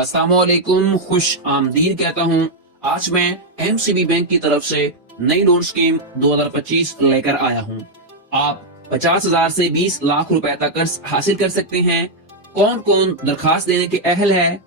अस्सलामुअलैकुम, खुश आमदीद कहता हूँ। आज मैं एमसीबी बैंक की तरफ से नई लोन स्कीम 2025 लेकर आया हूँ। आप 50,000 से 20 लाख रुपए तक कर्ज हासिल कर सकते हैं। कौन कौन दरखास्त देने के अहल है,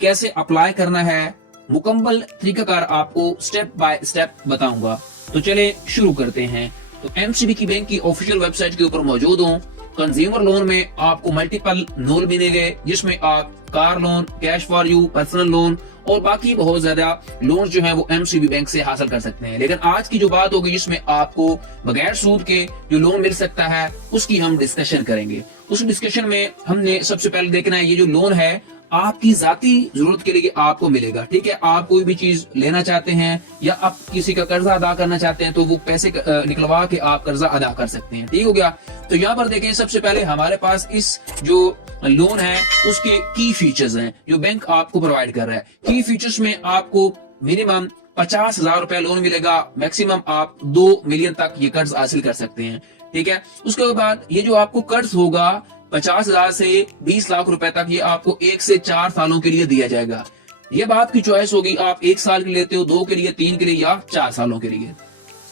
कैसे अप्लाई करना है, मुकम्मल तरीकाकार आपको स्टेप बाय स्टेप बताऊंगा। तो चले शुरू करते हैं। तो एमसीबी की बैंक की ऑफिशियल वेबसाइट के ऊपर मौजूद हूँ। कंज्यूमर लोन में आपको मल्टीपल लोन मिलेंगे, जिसमें आप car loan, cash for you, personal loan और बाकी बहुत ज्यादा लोन जो है वो एमसीबी बैंक से हासिल कर सकते हैं। लेकिन आज की जो बात होगी जिसमें आपको बगैर सूद के जो लोन मिल सकता है उसकी हम डिस्कशन करेंगे। उस डिस्कशन में हमने सबसे पहले देखना है ये जो लोन है आपकी जाती जरूरत के लिए आपको मिलेगा। ठीक है, आप कोई भी चीज लेना चाहते हैं या आप किसी का कर्जा अदा करना चाहते हैं तो वो पैसे निकलवा के आप कर्जा अदा कर सकते हैं। ठीक हो गया। तो यहाँ पर देखें, सबसे पहले हमारे पास इस जो लोन है उसके की फीचर्स हैं जो बैंक आपको प्रोवाइड कर रहा है। की फीचर्स में आपको मिनिमम 50,000 रुपए लोन मिलेगा, मैक्सिमम आप 2 मिलियन तक ये कर्ज हासिल कर सकते हैं। ठीक है, उसके बाद ये जो आपको कर्ज होगा 50,000 से 20 लाख रुपए तक, ये आपको 1 से 4 सालों के लिए दिया जाएगा। ये बात की चॉइस होगी, आप 1 साल के लिए लेते हो, 2 के लिए, 3 के लिए या 4 सालों के लिए।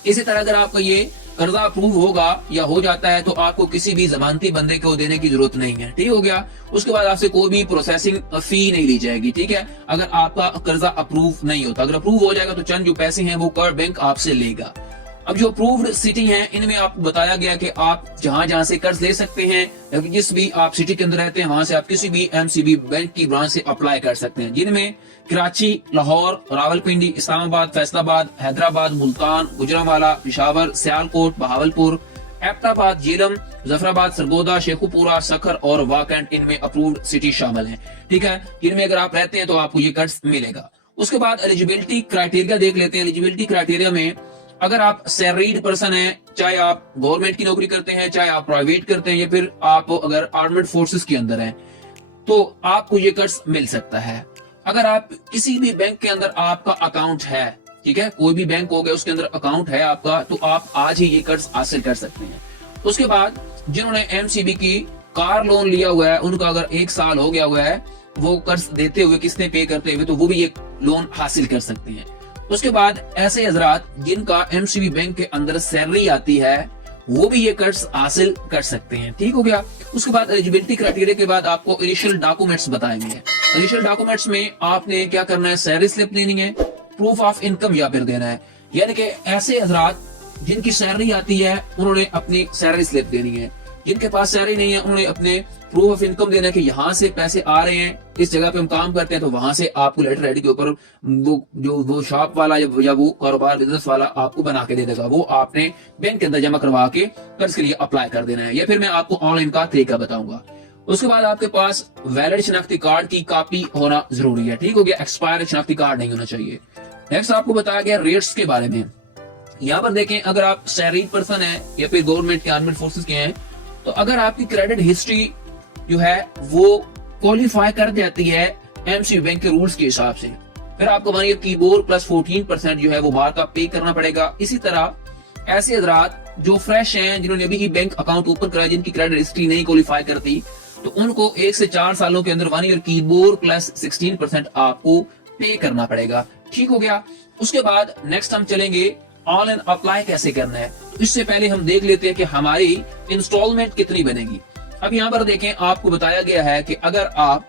इसी तरह अगर आपका ये कर्जा अप्रूव होगा या हो जाता है तो आपको किसी भी जमानती बंदे को देने की जरूरत नहीं है। ठीक हो गया। उसके बाद आपसे कोई भी प्रोसेसिंग फी नहीं ली जाएगी। ठीक है, अगर आपका कर्जा अप्रूव नहीं होता, अगर अप्रूव हो जाएगा तो चंद जो पैसे हैं वो कर बैंक आपसे लेगा। अब जो अप्रूव्ड सिटी हैं इनमें आपको बताया गया कि आप जहां जहां से कर्ज ले सकते हैं, जिस भी आप सिटी के अंदर रहते हैं वहां से आप किसी भी एमसीबी बैंक की ब्रांच से अप्लाई कर सकते हैं, जिनमें कराची, लाहौर, रावलपिंडी, इस्लामाबाद, फैसलाबाद, हैदराबाद, मुल्तान, गुजरांवाला, पेशावर, सियालकोट, बहावलपुर, एबटाबाद, झेलम, जफराबाद, सरगोदा, शेखुपुरा, सखर और वाकंड, इनमें अप्रूव्ड सिटी शामिल है। ठीक है, जिनमें अगर आप रहते हैं तो आपको ये कर्ज मिलेगा। उसके बाद एलिजिबिलिटी क्राइटेरिया देख लेते हैं। एलिजिबिलिटी क्राइटेरिया में अगर आप सैलरीड पर्सन हैं, चाहे आप गवर्नमेंट की नौकरी करते हैं, चाहे आप प्राइवेट करते हैं या फिर आप अगर आर्मड फोर्सेस के अंदर हैं, तो आपको ये कर्ज मिल सकता है। अगर आप किसी भी बैंक के अंदर आपका अकाउंट है, ठीक है, कोई भी बैंक हो गया उसके अंदर अकाउंट है आपका, तो आप आज ही ये कर्ज हासिल कर सकते हैं। उसके बाद जिन्होंने एमसीबी की कार लोन लिया हुआ है, उनका अगर 1 साल हो गया हुआ है वो कर्ज देते हुए, किसने पे करते हुए, तो वो भी ये लोन हासिल कर सकते हैं। उसके बाद ऐसे हजरात जिनका एमसीबी बैंक के अंदर सैलरी आती है वो भी ये कर्ज हासिल कर सकते हैं। ठीक हो गया। उसके बाद एलिजिबिलिटी क्राइटेरिया के बाद आपको इनिशियल डॉक्यूमेंट्स बताएंगे। इनिशियल डॉक्यूमेंट्स में आपने क्या करना है, सैलरी स्लिप देनी है, प्रूफ ऑफ इनकम या फिर देना है। यानी कि ऐसे हजरात जिनकी सैलरी आती है उन्होंने अपनी सैलरी स्लिप देनी है, जिनके पास सैलरी नहीं है उन्होंने अपने प्रूफ ऑफ इनकम देना है कि यहाँ से पैसे आ रहे हैं, इस जगह पे हम काम करते हैं, तो वहां से आपको लेटर रेडी के ऊपर वो शॉप वाला या वो कारोबार बिजनेस वाला आपको बना के दे देगा, वो आपने बैंक के अंदर जमा करवा के कर्ज के लिए अप्लाई कर देना है। या फिर मैं आपको ऑनलाइन का तरीका बताऊंगा। उसके बाद आपके पास वैलिड शनाख्ती कार्ड की कॉपी होना जरूरी है। ठीक हो गया, एक्सपायर शनाख्ती कार्ड नहीं होना चाहिए। नेक्स्ट आपको बताया गया रेट्स के बारे में। यहाँ पर देखें, अगर आप सैलरीड पर्सन है या फिर गवर्नमेंट के आर्मेड फोर्सेस के हैं, तो अगर आपकी क्रेडिट हिस्ट्री जो है वो क्वालिफाई कर जाती है एमसीबी बैंक के रूल्स के हिसाब से, फिर आपको मानिए कीबोर्ड प्लस 14% जो है वो बार का पे करना पड़ेगा। इसी तरह ऐसे हजरात जो फ्रेश हैं, जिन्होंने अभी ही बैंक अकाउंट ओपन कराया, जिनकी क्रेडिट हिस्ट्री नहीं क्वालिफाई करती, तो उनको 1 से 4 सालों के अंदर 1 ईयर कीबोर्ड प्लस 16% आपको पे करना पड़ेगा। ठीक हो गया। उसके बाद नेक्स्ट हम चलेंगे ऑनलाइन अप्लाई कैसे करना है। तो इससे पहले हम देख लेते हैं कि हमारी इंस्टॉलमेंट कितनी बनेगी। अब यहाँ पर देखें, आपको बताया गया है कि अगर आप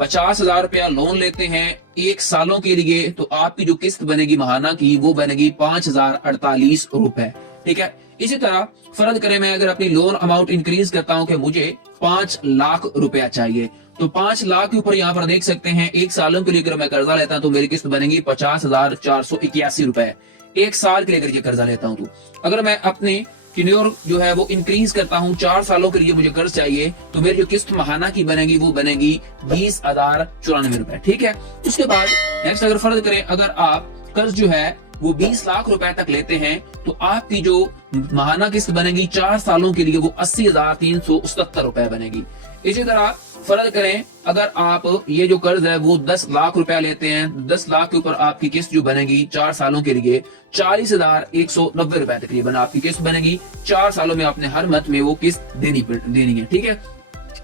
50,000 रुपया लोन लेते हैं 1 सालों के लिए, तो आपकी जो किस्त बनेगी महाना की वो बनेगी 5,048 रुपए। ठीक है। इसी तरह फर्ज करें मैं अगर अपनी लोन अमाउंट इंक्रीज करता हूं कि मुझे 5 लाख रुपया चाहिए, तो 5 लाख के ऊपर यहाँ पर देख सकते हैं 1 सालों के लिए अगर मैं कर्जा लेता हूं तो मेरी किस्त बनेगी 50,481 रुपए। 1 साल के लिए अगर ये कर्जा लेता हूं तो अगर मैं अपने टेन्योर जो है वो इंक्रीज करता हूं, 4 सालों के लिए मुझे कर्ज चाहिए, तो मेरी जो किस्त महाना की बनेगी वो बनेगी 20,094 रुपए। ठीक है। उसके बाद नेक्स्ट अगर फर्ज करें अगर आप कर्ज जो है वो 20 लाख रुपए तक लेते हैं, तो आपकी जो महाना किस्त बनेगी 4 सालों के लिए वो 80,369 रुपए बनेगी। इसी तरह फर्ज करें अगर आप ये जो कर्ज है वो 10 लाख रुपया लेते हैं, 10 लाख के ऊपर आपकी किस्त जो बनेगी 4 सालों के लिए 40,190 रुपए तकरीबन आपकी किस्त बनेगी। 4 सालों में आपने हर मंथ में वो किस्त देनी है। ठीक है।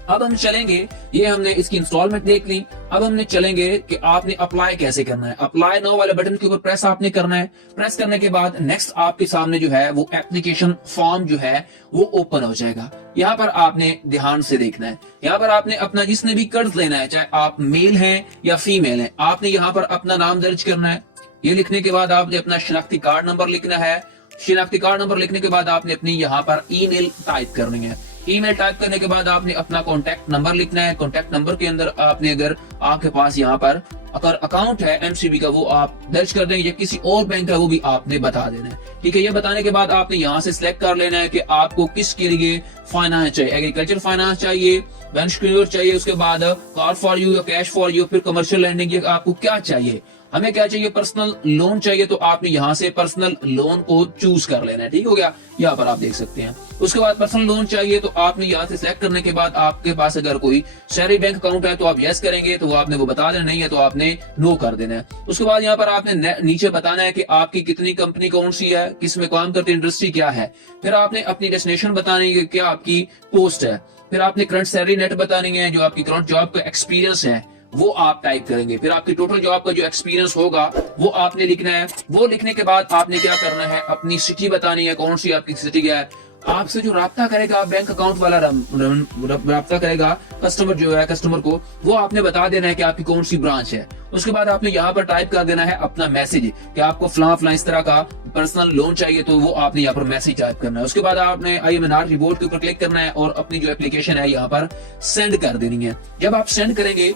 अब हम चलेंगे, ये हमने इसकी इंस्टॉलमेंट देख ली। अब हमने चलेंगे कि आपने अप्लाई कैसे करना है। अप्लाई नाउ वाले बटन के ऊपर प्रेस आपने करना है। प्रेस करने के बाद नेक्स्ट आपके सामने जो है वो एप्लीकेशन फॉर्म जो है वो ओपन हो जाएगा। यहाँ पर आपने ध्यान से देखना है। यहाँ पर आपने अपना जिसने भी कर्ज लेना है, चाहे आप मेल हैं या फीमेल हैं, आपने यहाँ पर अपना नाम दर्ज करना है। ये लिखने के बाद आपने अपना शिनाख्ती कार्ड नंबर लिखना है। शिनाख्ती कार्ड नंबर लिखने के बाद आपने अपनी यहाँ पर ईमेल टाइप करनी है। ईमेल टाइप करने के बाद आपने अपना कॉन्टैक्ट नंबर लिखना है। कॉन्टैक्ट नंबर के अंदर आपने अगर आपके पास यहाँ पर अगर अकाउंट है एमसीबी का वो आप दर्ज कर दें, या किसी और बैंक का वो भी आपने बता देना है। ठीक है, ये बताने के बाद आपने यहाँ से सिलेक्ट कर लेना है कि आपको किसके लिए फाइनेंस चाहिए। एग्रीकल्चर फाइनेंस चाहिए, वेंचर चाहिए, उसके बाद कार फॉर यू या कैश फॉर यू, फिर कमर्शियल लैंडिंग, आपको क्या चाहिए। हमें क्या चाहिए, पर्सनल लोन चाहिए, तो आपने यहाँ से पर्सनल लोन को चूज कर लेना है। ठीक हो गया, यहाँ पर आप देख सकते हैं। उसके बाद पर्सनल लोन चाहिए तो आपने यहाँ से सिलेक्ट करने के बाद आपके पास अगर कोई शहरी बैंक अकाउंट है तो आप यस करेंगे, तो वो आपने वो बता देना, नहीं है तो आपने नो कर देना है। उसके बाद यहाँ पर आपने नीचे बताना है कि आपकी कितनी कंपनी कौन सी है, किस में काम करती है, इंडस्ट्री क्या है। फिर आपने अपनी डेस्टिनेशन बतानी है, क्या आपकी पोस्ट है। फिर आपने करंट सैलरी नेट बतानी है, जो आपकी करंट जॉब का एक्सपीरियंस है वो आप टाइप करेंगे। फिर आपकी टोटल जॉब का जो एक्सपीरियंस होगा वो आपने लिखना है। वो लिखने के बाद आपने क्या करना है, अपनी सिटी बतानी है, कौन सी आपकी सिटी क्या है। आपसे जो राब्ता करेगा बैंक अकाउंट वाला राब्ता करेगा कस्टमर जो है, कस्टमर को वो आपने बता देना है कि आपकी कौन सी ब्रांच है। उसके बाद आपने यहाँ पर टाइप कर देना है अपना मैसेज कि आपको फलां फलां इस तरह का पर्सनल लोन चाहिए, तो वो आपने यहाँ पर मैसेज टाइप करना है। उसके बाद आपने IMNR रिपोर्ट के ऊपर क्लिक करना है और अपनी जो एप्लीकेशन है यहाँ पर सेंड कर देनी है। जब आप सेंड करेंगे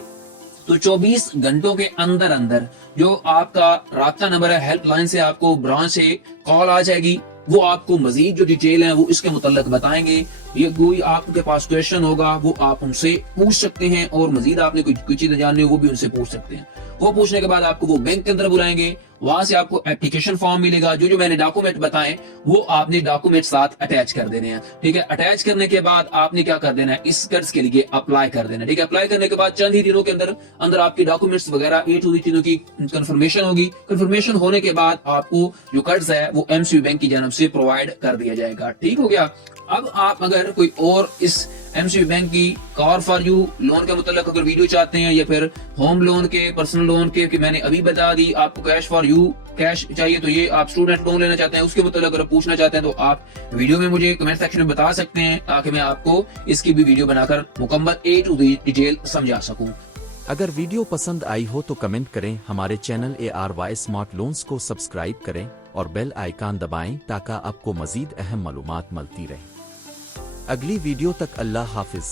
तो 24 घंटों के अंदर अंदर जो आपका राब्ता नंबर है हेल्पलाइन से, आपको ब्रांच से कॉल आ जाएगी। वो आपको मजीद जो डिटेल है वो इसके मुतल्लिक बताएंगे। ये कोई आपके पास क्वेश्चन होगा वो आप उनसे पूछ सकते हैं, और मजीद आपने कोई चीजें जाननी हो वो भी उनसे पूछ सकते हैं। वो पूछने के बाद आपको वो बैंक के अंदर बुलाएंगे, वहां से आपको एप्लीकेशन फॉर्म मिलेगा। जो जो मैंने डॉक्यूमेंट बताए वो आपने डॉक्यूमेंट साथ अटैच कर देने हैं। ठीक है, अटैच करने के बाद आपने क्या कर देना है, इस कर्ज के लिए अप्लाई कर देना है। ठीक है, अप्लाई करने के बाद चंद ही दिनों के अंदर अंदर आपकी डॉक्यूमेंट्स वगैरह A to Z चीजों की कंफर्मेशन होगी। कंफर्मेशन होने के बाद आपको जो कर्ज है वो एमसीबी बैंक की जानब से प्रोवाइड कर दिया जाएगा। ठीक हो गया। अब आप अगर कोई और इस एमसीबी बैंक की कार फॉर यू लोन के मुताबिक अगर वीडियो चाहते हैं, या फिर होम लोन के, पर्सनल लोन के, कि मैंने अभी बता दी, आपको कैश फॉर यू कैश चाहिए, तो ये आप स्टूडेंट लोन लेना चाहते हैं उसके मुताबिक अगर पूछना चाहते हैं तो आप वीडियो में मुझे कमेंट सेक्शन में बता सकते हैं, ताकि मैं आपको इसकी भी वीडियो बनाकर मुकम्मल A to Z डिटेल समझा सकूं। अगर वीडियो पसंद आई हो तो कमेंट करें, हमारे चैनल ARY स्मार्ट लोन्स को सब्सक्राइब करें और बेल आइकन दबाएं ताकि आपको मजीद अहम मालूमात मिलती रहे। अगली वीडियो तक अल्लाह हाफिज।